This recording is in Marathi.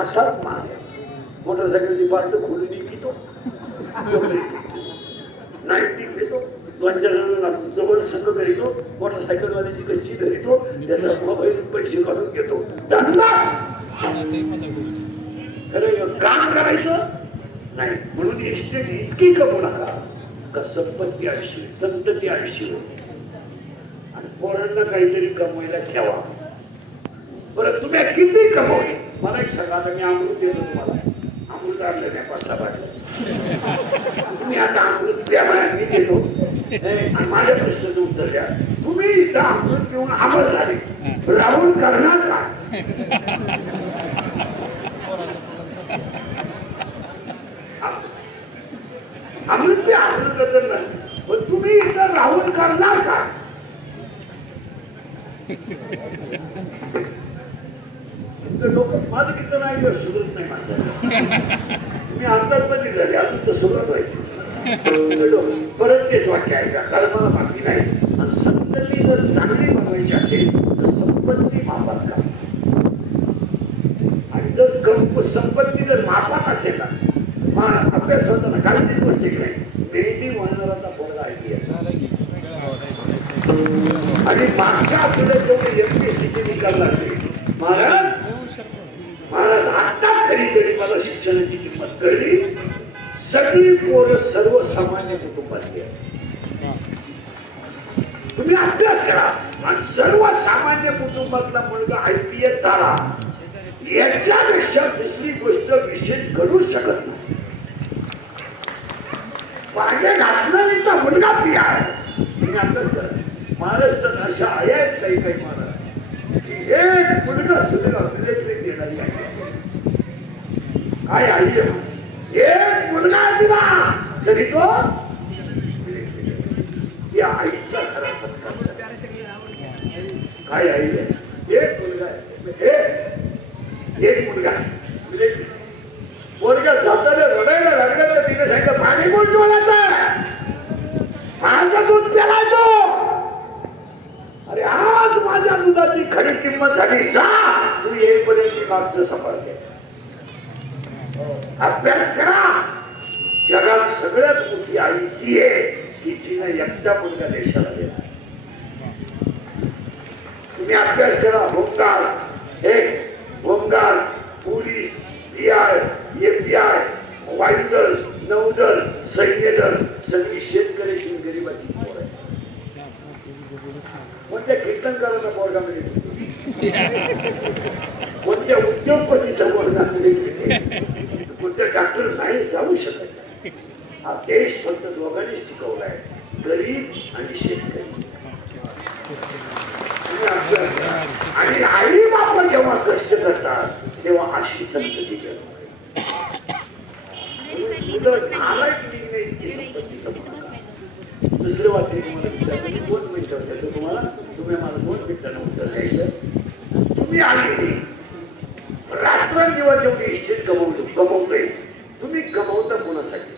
असाच मागे मोटरसायकलची पार्ट खोलून पितो नाईट पितो 2-4 जणांना जवळ संघ करीतो मोटरसायकल वाल्याची कच्ची धरितो त्याचा मोबाईल पैसे काढून घेतो काम करायचं नाही म्हणून इस्टेट इतकी कमवू नका का संपत्ती आयुष्य संतती आयुष्य आणि पोरांना काहीतरी कमवायला ठेवा बरं तुम्ही किती कमवले मला एक सांगा आता मी अमृत देतो तुम्हाला अमृत आणलं नाही 5 बाटल्या तुम्ही आता अमृत द्या मी देतो आणि माझ्या प्रश्नाचं उत्तर द्या तुम्ही इथं अमृत घेऊन आमर झाले राहून करणार का अमृत ते अमृत करणार पण तुम्ही इथं राहून करणार का लोक माझं किती नाही सुधरत नाही माझं मी अंदाज मध्ये झाले अजून तर सुरुवात व्हायची परत तेच वाक्य आहे का कारण मला माहिती नाही आणि संपत्ती जर चांगली बनवायची असेल तर संपत्ती मापात का आणि जर संपत्ती जर मापात असेल ना अभ्यास होता ना काहीच गोष्टी नाही नेगेटिव्ह होणारा पोरगा आहे आणि मागच्या आपल्याला जेवढे एमपीएससीचे निकाल लागले महाराज आता खरी तरी मला शिक्षणाची किंमत कळली सगळी पोरं सर्वसामान्य कुटुंबातली तुम्ही अभ्यास करा आणि सर्वसामान्य कुटुंबातला मुलगा IPS झाला याच्यापेक्षा दुसरी गोष्ट विशेष घडू शकत नाही भांडे घासणारीचा मुलगा प्रिया आहे तुम्ही अभ्यास करा महाराष्ट्रात अशा आहेत काही काही महाराज एक मुलगा सुद्धा इलेक्ट्रिक देणारी काय आहे एक मुलगा दिला तरी तो या आईचा खरा सत्कार काय आहे एक मुलगा एक मुलगा मुलगा जाताना रडायला लागला तिने सांगितलं पाणी कोण बोलायचं माझं दूध प्यालायचो अरे आज माझ्या दुधाची खरी किंमत झाली जा तू येईपर्यंत मागचं सांभाळते अभ्यास करा जगात सगळ्यात मोठी आई ती आहे की जिने एकटा मुलगा देशाला दिला तुम्ही अभ्यास करा होमगार्ड पोलीस PI FBI वायुदल नौदल सैन्यदल सगळी शेतकऱ्याची गरीबाची पोर आहे कोणत्या कीर्तनकारांना पोरगामध्ये कोणत्या उद्योगपतीच्या पोरगामध्ये कोणत्या डॉक्टर नाही जाऊ शकत हा देश फक्त दोघांनी शिकवलाय गरीब आणि शेतकरी आणि आई बाप जेव्हा कष्ट करतात तेव्हा अशी संतती दुसरं वाक्य तुम्हाला विचारलं 2 मिनिटं द्यायचं तुम्हाला तुम्ही मला 2 मिनिटांना उत्तर द्यायचं तुम्ही आले रात्रंदिवस जेवढी इच्छित कमवतोय तुम्ही कमवता कोणासाठी